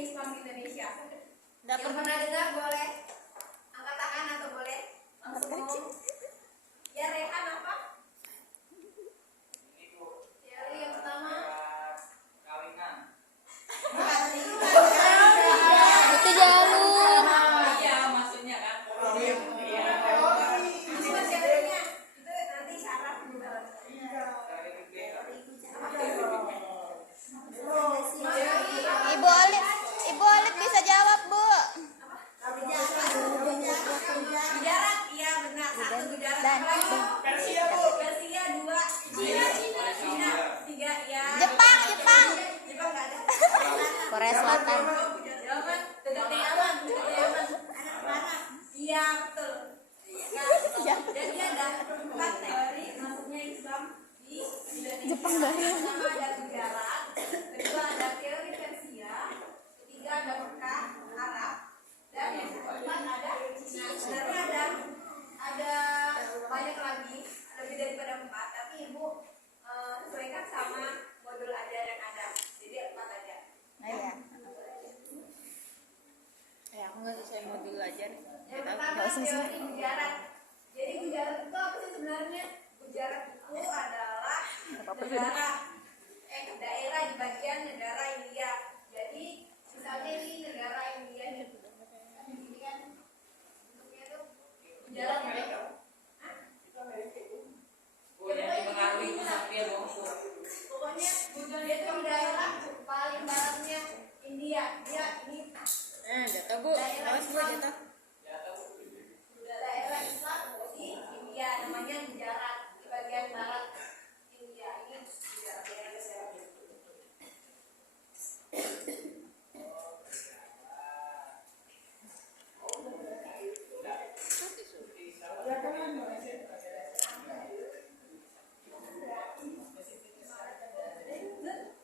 Islam di Indonesia. Yang pernah dengar boleh angkat tangan atau boleh langsung ngomong. Ya, Rehan apa? Teori yang pertama kawinan. Itu jalur. Iya, maksudnya kan. itu teorinya itu nanti syarat juga. Ibu Olip bisa jawab, Bu. Gujarat, iya benar. Satu Gujarat. Dan Persia, Bu. Persia, dua. Cina, tiga, ya. Jepang. Jepang nggak ada. Korea Selatan. Jawaban tegak aman. Iya, betul. Dan dia ada 4 teori masuknya Islam di Indonesia. Jepang nggak ada. Pertama ada Gujarat, kedua ada teori Persia, ketiga ada Mekah Arab, dan yang keempat ada Cina. Sebenarnya ada banyak lagi, lebih daripada 4, tapi Ibu sesuaikan sama modul ajar yang ada. Jadi 4 aja. Oh iya. Ya, aku nggak sesuai modul ajar. Yang pertama teori Gujarat. Jadi Gujarat itu apa sih sebenarnya? Gujarat itu adalah daerah di bagian negara India. Jadi misalnya ini negara India nih. Ini kan bentuknya tuh Gujarat ya. Yang dipengaruhi itu Satria Bangsa. Pokoknya dia itu di daerah paling baratnya India. Dia ini Jatuh, Bu. Awas, Bu, jatuh. daerah Islam di India, namanya Gujarat, di bagian barat India. Ini Gujarat, daerah Gujarat.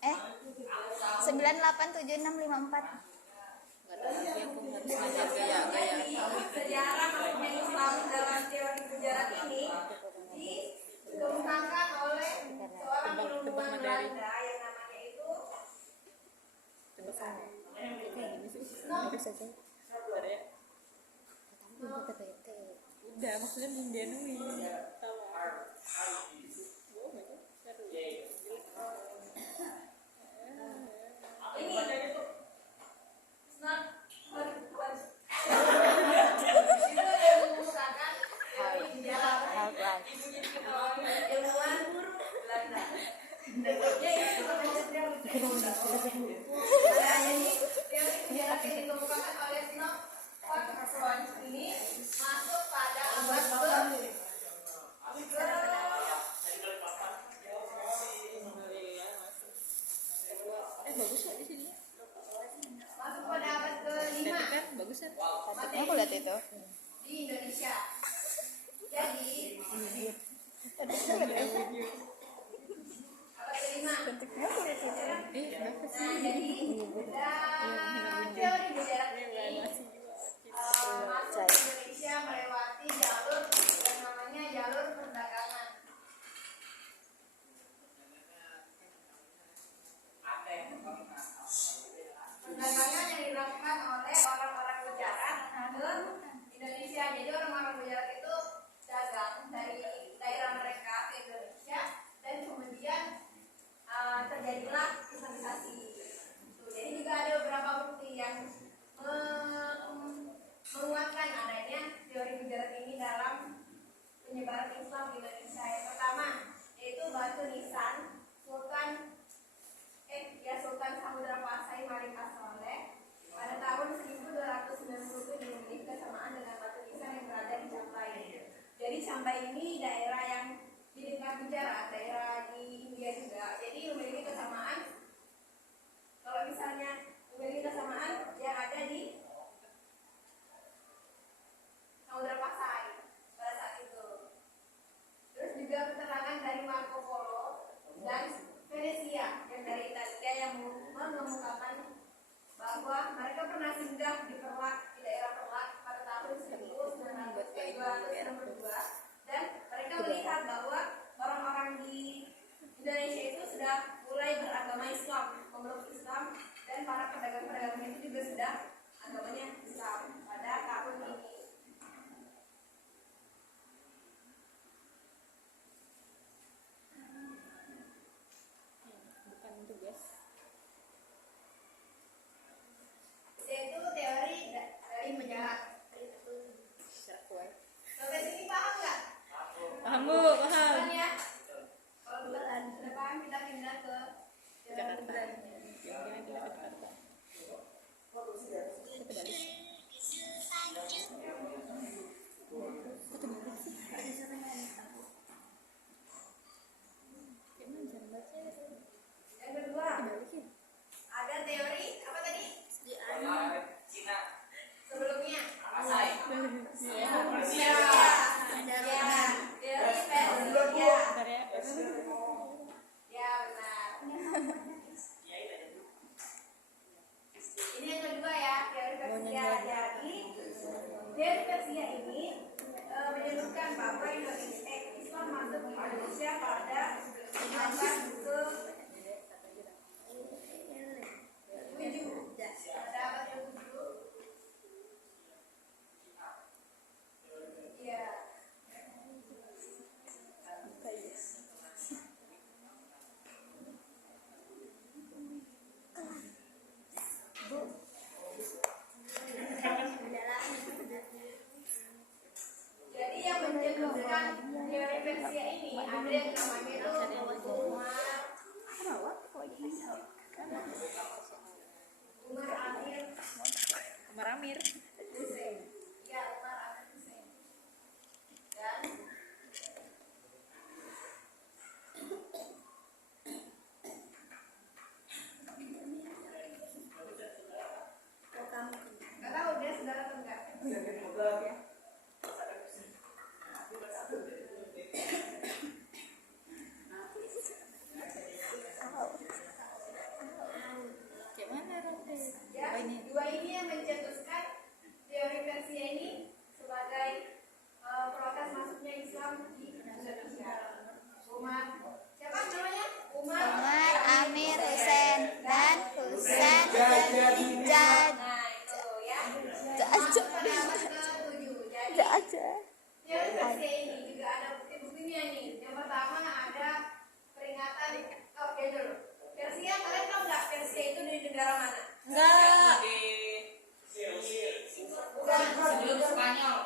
Eh, 987654. Sejarah masuknya Islam dalam teori Gujarat ini dikemukakan oleh seorang ilmuwan Belanda yang namanya itu Udah, maksudnya belum genuin. ini masuk pada abad Bagus kok di sini. masuk pada abad ke-5 Bagus kan? Aku lihat itu. di Indonesia. Jadi abad ke-5 Nah, jadi teori Gujarat ini masuk ke Indonesia melewati jalur yang namanya jalur perdagangan. Perdagangan yang dilakukan oleh orang-orang Gujarat ke Indonesia. Jadi orang-orang Gujarat itu dagang dari daerah mereka ke Indonesia dan kemudian terjadilah islamisasi. Jadi juga ada beberapa bukti yang menguatkan adanya teori Gujarat ini dalam penyebaran Islam di Indonesia. Yang pertama yaitu batu nisan Sultan Samudra Pasai Malik As-Soleh pada tahun 1297 dimiliki kesamaan dengan batu nisan yang berada di Campai. Jadi Campai ini daerah yang di dekat Gujarat, daerah di India juga. Jadi memiliki kesamaan. Kalau misalnya memiliki kesamaan yang ada di Samudra Pasai pada saat itu. Terus juga keterangan dari Marco Polo dan Venesia yang dari Italia yang mengemukakan bahwa mereka pernah singgah di Perlak, di daerah Perlak pada tahun 1902 dan mereka melihat bahwa orang-orang di menunjukkan bahwa Islam masuk di Indonesia pada abad ke-7. Pada abad ke-7. Ya. Jadi yang mencetuskan teori Persia ini ada yang namanya itu Umar Amir Meramir. Hussein. Ya, Umar Amir Hussein. Dan nggak tahu dia saudara atau enggak. Gimana dong? Ya, dua ini yang mencetuskan teori Persia ini sebagai protes masuknya Islam di Indonesia. Umar, siapa namanya? Umar Amir Hussein dan Husain Nah, itu ya. Aja. Pada abad ke-7. Jadi aja. teori Persia ini juga ada bukti-buktinya nih. Yang pertama ada peringatan oke dulu. Persia, kalian tahu nggak Persia itu dari negara mana? Enggak. Bukan. Sebelum Spanyol.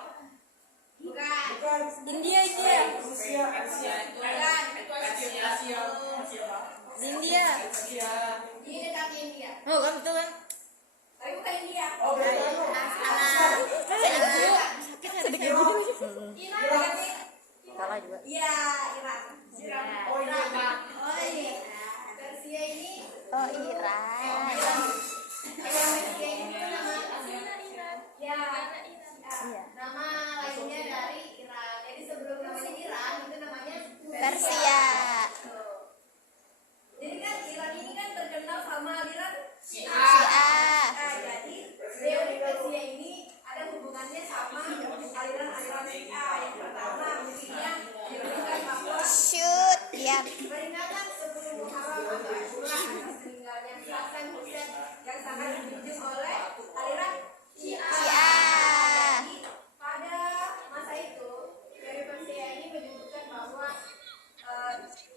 Bukan. India. Persia itu Asia. India. Ini dekat India. Oh, kan betul kan? Tapi bukan India. Salah. Sakit sedikit gitu. Iran dekat sih. Salah juga. Iya, Iran. Oh iya, Pak. Oh iya. Persia ini Oh, Iran. Persia ini itu nama ya. Iya. Nama lainnya dari Iran. Jadi sebelum namanya Iran itu namanya Persia. Tuh. Jadi kan Iran ini kan terkenal sama aliran Syiah. Nah, jadi teori Persia ini ada hubungannya sama aliran-aliran Syiah. Yang pertama buktinya diberikan bahwa Shoot. Ya. peringatan 10 Muharram atau Asyura atas meninggalnya Hasan Hussein yang sangat dijunjung oleh aliran Syiah. Jadi pada masa itu teori Persia ini menyebutkan bahwa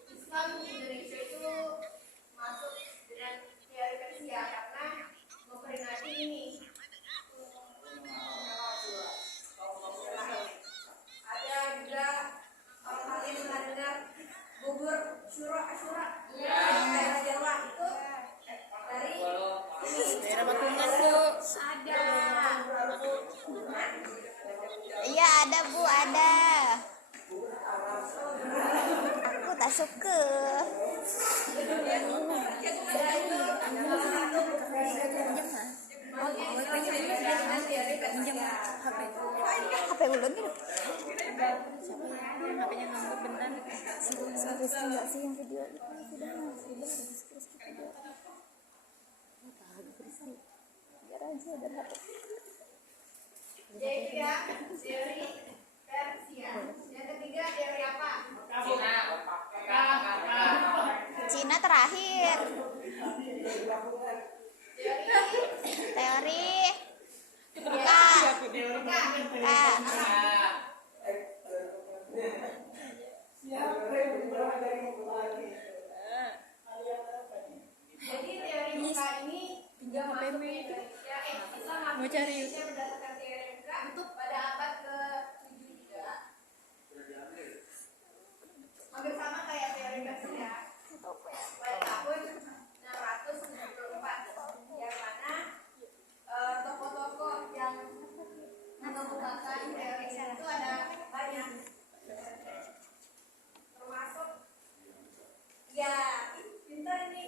Islam di Indonesia itu masuk dengan teori Persia karena memperingati ini. Ada juga kalau kalian pernah dengar bubur Asyura daerah Jawa itu dari Daerah Patungan, Bu. ada. Iya, ada, Bu, ada. Aku tak suka. HP ulun gitu. HP-nya nganggur beneran. Enggak sih yang video itu sudah video. Biar aja ada HP. Jadi ya teori Persia. Yang ketiga teori apa? Cina terakhir. Teori K. Jadi teori muka ini juga masuk ke Indonesia. Islam masuk Mau ke cari. Indonesia berdasarkan teori muka untuk pada abad ke-7 juga. Hampir sama kayak teori Persia. Pada tahun 674 yang mana tokoh-tokoh yang mengemukakan teori itu ada banyak, termasuk ya pintar ini.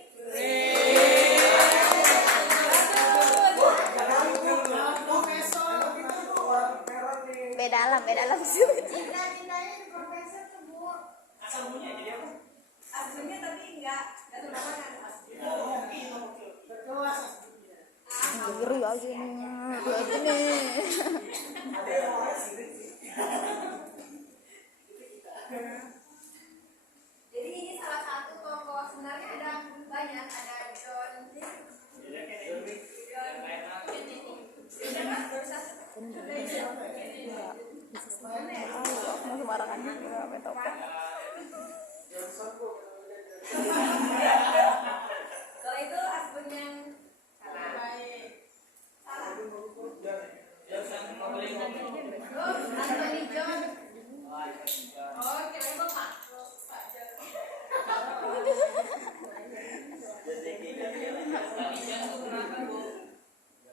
Beda alam sih. Cinta-cintanya di profesor tuh, Bu. Aslinya tapi enggak sembarangan. Biru aja nih. pakai topeng. Kalau itu husband yang salah. Oh, Anthony John. Oh, kira bapak.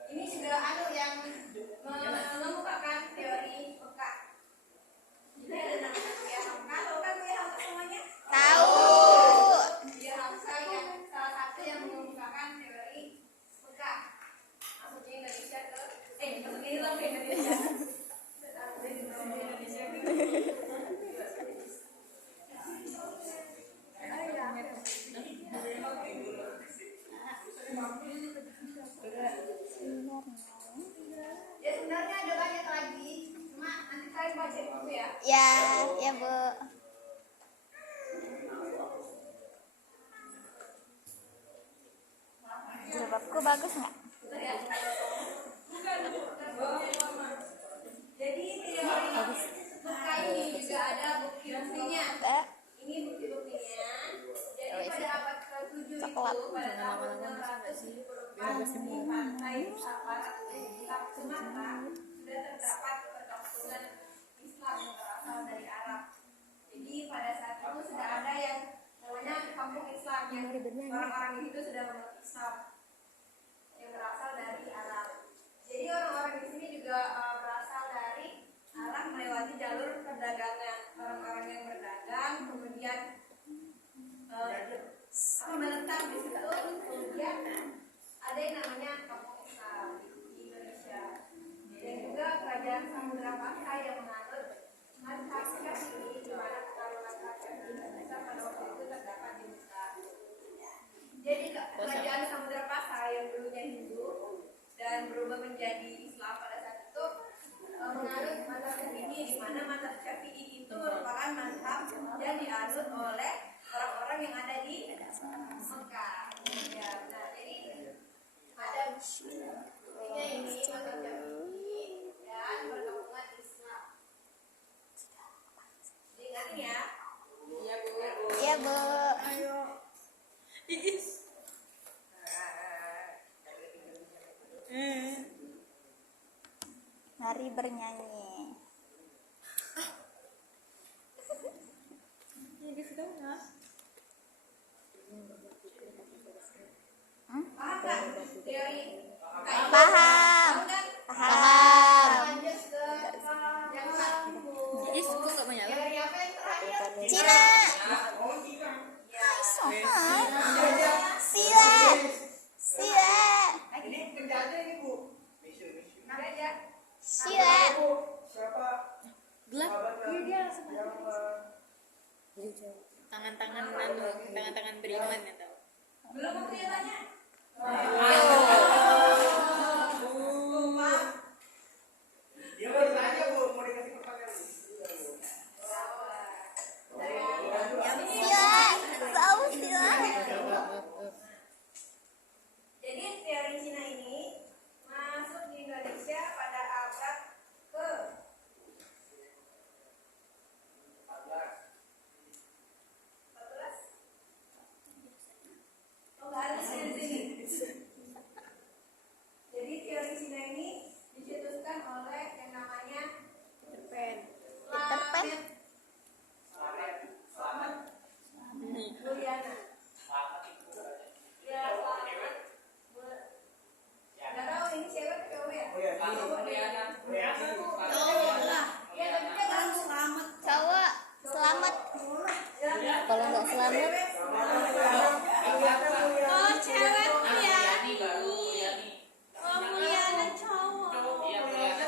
Ini juga yang mengemukakan teori Oka. Jadi ada namanya Buya Hamka. Tahu kan Buya Hamka semuanya? Tahu. Buya Hamka yang salah satu yang mengemukakan teori Oka. Masuknya Indonesia masuknya Islam ke Indonesia. Ya sebenarnya ada banyak lagi, cuma nanti kalian baca buku ya. Ya, ya Bu. Jilbabku bagus nggak? Jadi teori Buka ini juga ada bukti-buktinya. Ini bukti-buktinya. Jadi pada abad ke-7 itu pada tahun 674 di pantai Sumatera sudah terdapat perkampungan Islam yang berasal dari Arab. Jadi pada saat itu sudah ada yang namanya kampung Islam yang orang-orang itu sudah memeluk Islam yang berasal dari Arab. Jadi orang-orang di sini juga berasal dari Arab melewati jalur perdagangan. Orang-orang yang berdagang kemudian menetap di situ, kemudian ada yang namanya kampung Islam di Indonesia. Dan juga kerajaan Samudra Pasai yang menganut mazhab Syafi'i, di mana pengaruh mazhab Syafi'i pada waktu itu terdapat di Mesir. Jadi kerajaan Samudra Pasai yang dulunya Hindu dan berubah menjadi Islam pada saat itu menganut mazhab Syafi'i, di mana mazhab Syafi'i itu merupakan mazhab yang dianut oleh orang-orang yang ada di Mekah. Ya, nah jadi ada buktinya ini mazhab Syafi'i dan perkampungan Islam. Diingatin ya. Iya Bu. Ya Bu. Mari bernyanyi. Paham nggak teori? Paham. Paham. Lanjut ke yang teori apa yang terakhir? Cina. Sila. Sila. Sila. Tangan-tangan beriman ya tahu. Belum mau tanya. Dia bertanya Bu, mau dikasih pertanyaan. Sila. Tahu sila. Jadi teori Cina ini masuk di Indonesia pada abad ke 14. Oh, nggak ada di sini. Jadi teori Cina ini dicetuskan oleh yang namanya Slamet Mulyana. Ya, Slamet. Nggak tahu ini cewek atau cowok ya? Oh ya, Cowok deh. Cowok lah. Ya, tapi dia kan Slamet. Cowok. Selamat. Ya. Kalau nggak selamat, Oh, cewek Mulyani baru Mulyani. Oh, Mulyana cowok. Iya Mulyani.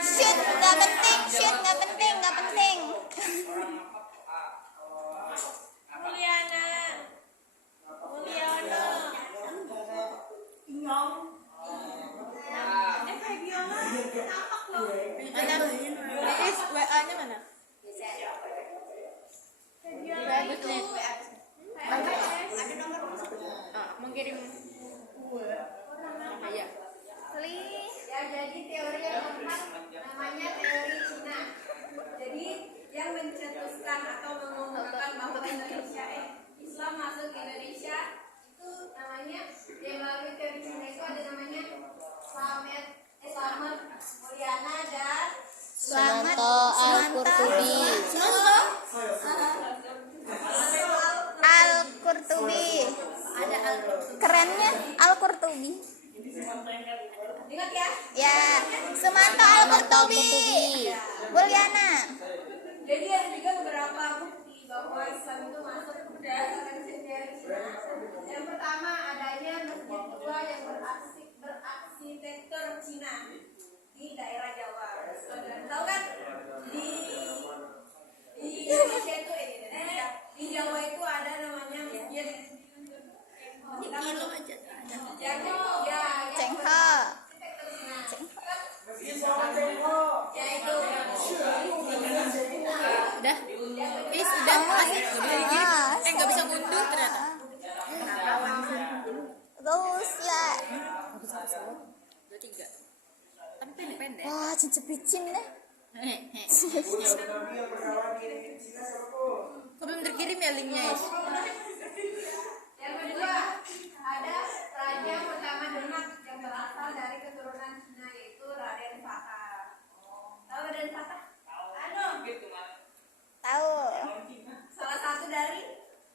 shoot nggak penting, shoot nggak penting, nggak penting. Mulyana. Mulyana. Febiola tampak loh. Mana? WA-nya mana? Febiola itu. Ada nomor mengkirim. Ya. Please. Ya, jadi teori yang keempat namanya teori Cina. Al-Qurtubi. Al-Qurtubi. Ada al. Kerennya Al-Qurtubi. Ingat ya. Ya, Sumanto Al-Qurtubi. Buliana. Jadi ada juga beberapa bukti bahwa Islam itu masuk berdasarkan sejarah Cina. Yang pertama adanya masjid tua yang berarsitektur Cina di daerah Jawa. Saudara tahu kan? Di Indonesia itu di Jawa itu ada namanya masjid Kilo aja. yang Cengho. ya itu Udah. Sudah. Nggak bisa mundur ternyata. Terus ya. 23. Tapi pendek-pendek. Wah, cincin deh. Kok belum terkirim ya linknya? yang kedua ada raja pertama Demak yang berasal dari keturunan Cina yaitu Raden Fatah. Tahu Raden Fatah? Tahu. Salah satu dari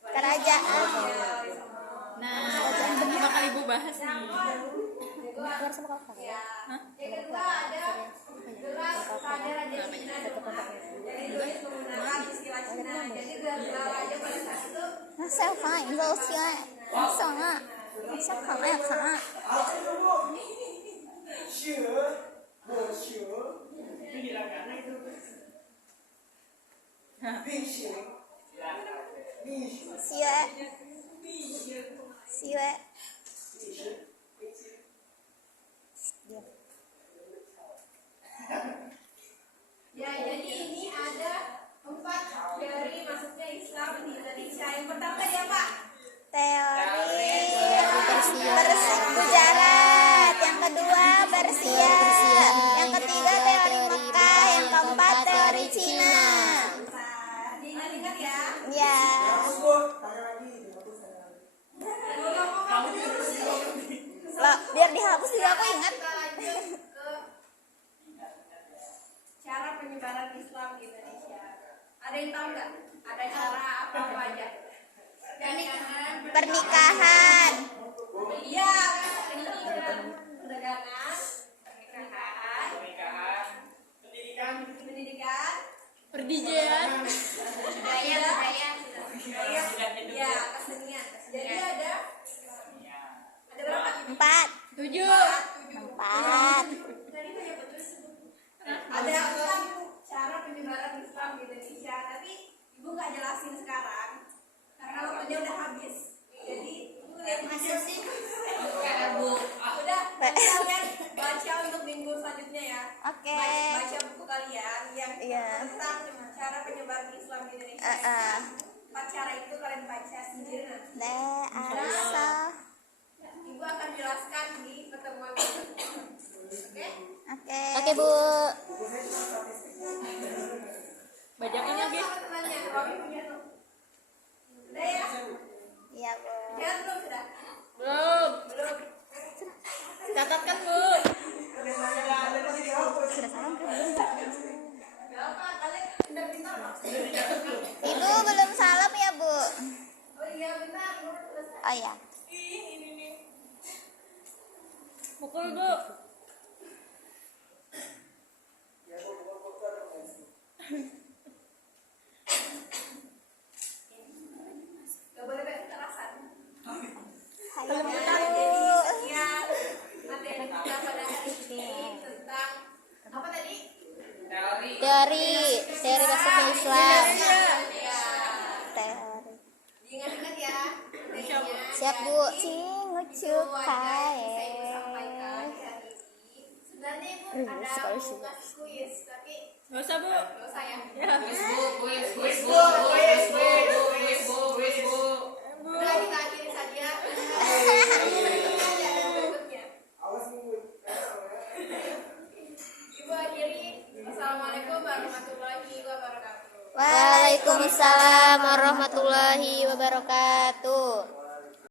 Kerajaan. Nah, ini bakal ibu bahas nih. Ya. Yang kedua ada gelar raja Cina Demak. Jadi ditulis menggunakan istilah Cina. Jadi gelar raja pada saat itu Sao phải vô xe. Sao ạ? Sao không em hả? 谢。谢。 ya, jadi ini ada 4 teori masuknya Islam di Indonesia. Yang pertama ya Pak. Teori Gujarat. Yang kedua Persia. Yang ketiga teori Mekah. Yang keempat teori Cina. Nah, diingat-ingat ya. Ya. Lah, biar dihapus juga aku ingat. Kita lanjut ke cara penyebaran Islam di Indonesia. Ada yang tahu nggak? Ada cara apa aja? Pernikahan. Iya, kan? Perdagangan, pernikahan, pendidikan, Perdijian. budaya, ya, kesenian. Jadi ada berapa? 4. 7. 4. Ada 4 cara penyebaran Islam di Indonesia. Tapi ibu nggak jelasin sekarang karena waktunya udah habis. Jadi ibu lihat aja sih. Udah, kalian baca untuk minggu selanjutnya ya. Oke. Baca buku kalian yang Iya. tentang cara penyebaran Islam di Indonesia. 4 cara itu kalian baca sendiri nanti. De Arisa. Ibu akan jelaskan di pertemuan berikutnya. Oke? Oke. Oke, Bu. Bajakin lagi. Sama temannya, Robi punya tuh. Udah ya? Iya, Bu. Jangan belum sudah? Belum. Belum. Catatkan, Bu. Sudah salam belum? Gak apa, kalian udah pintar kok. Ibu belum salam ya, Bu? Oh iya, bentar. Belum selesai. Oh ya. Pukul, Bu. Gak boleh banyak kekerasan. Halo, Bu. Ya, materi kita pada hari ini tentang apa tadi? Teori masuknya Islam. Ya. Teori. Ingat-ingat ya. materinya. Siap, Bu. Cingucukai. Sampaikan di hari ini. Sebenarnya Ibu ada mau ngasih kuis, tapi Gak usah, Bu. nggak usah ya. Bu. Udah kita akhiri saja. Berikutnya. Ibu akhiri. Assalamualaikum warahmatullahi wabarakatuh. Waalaikumsalam warahmatullahi wabarakatuh.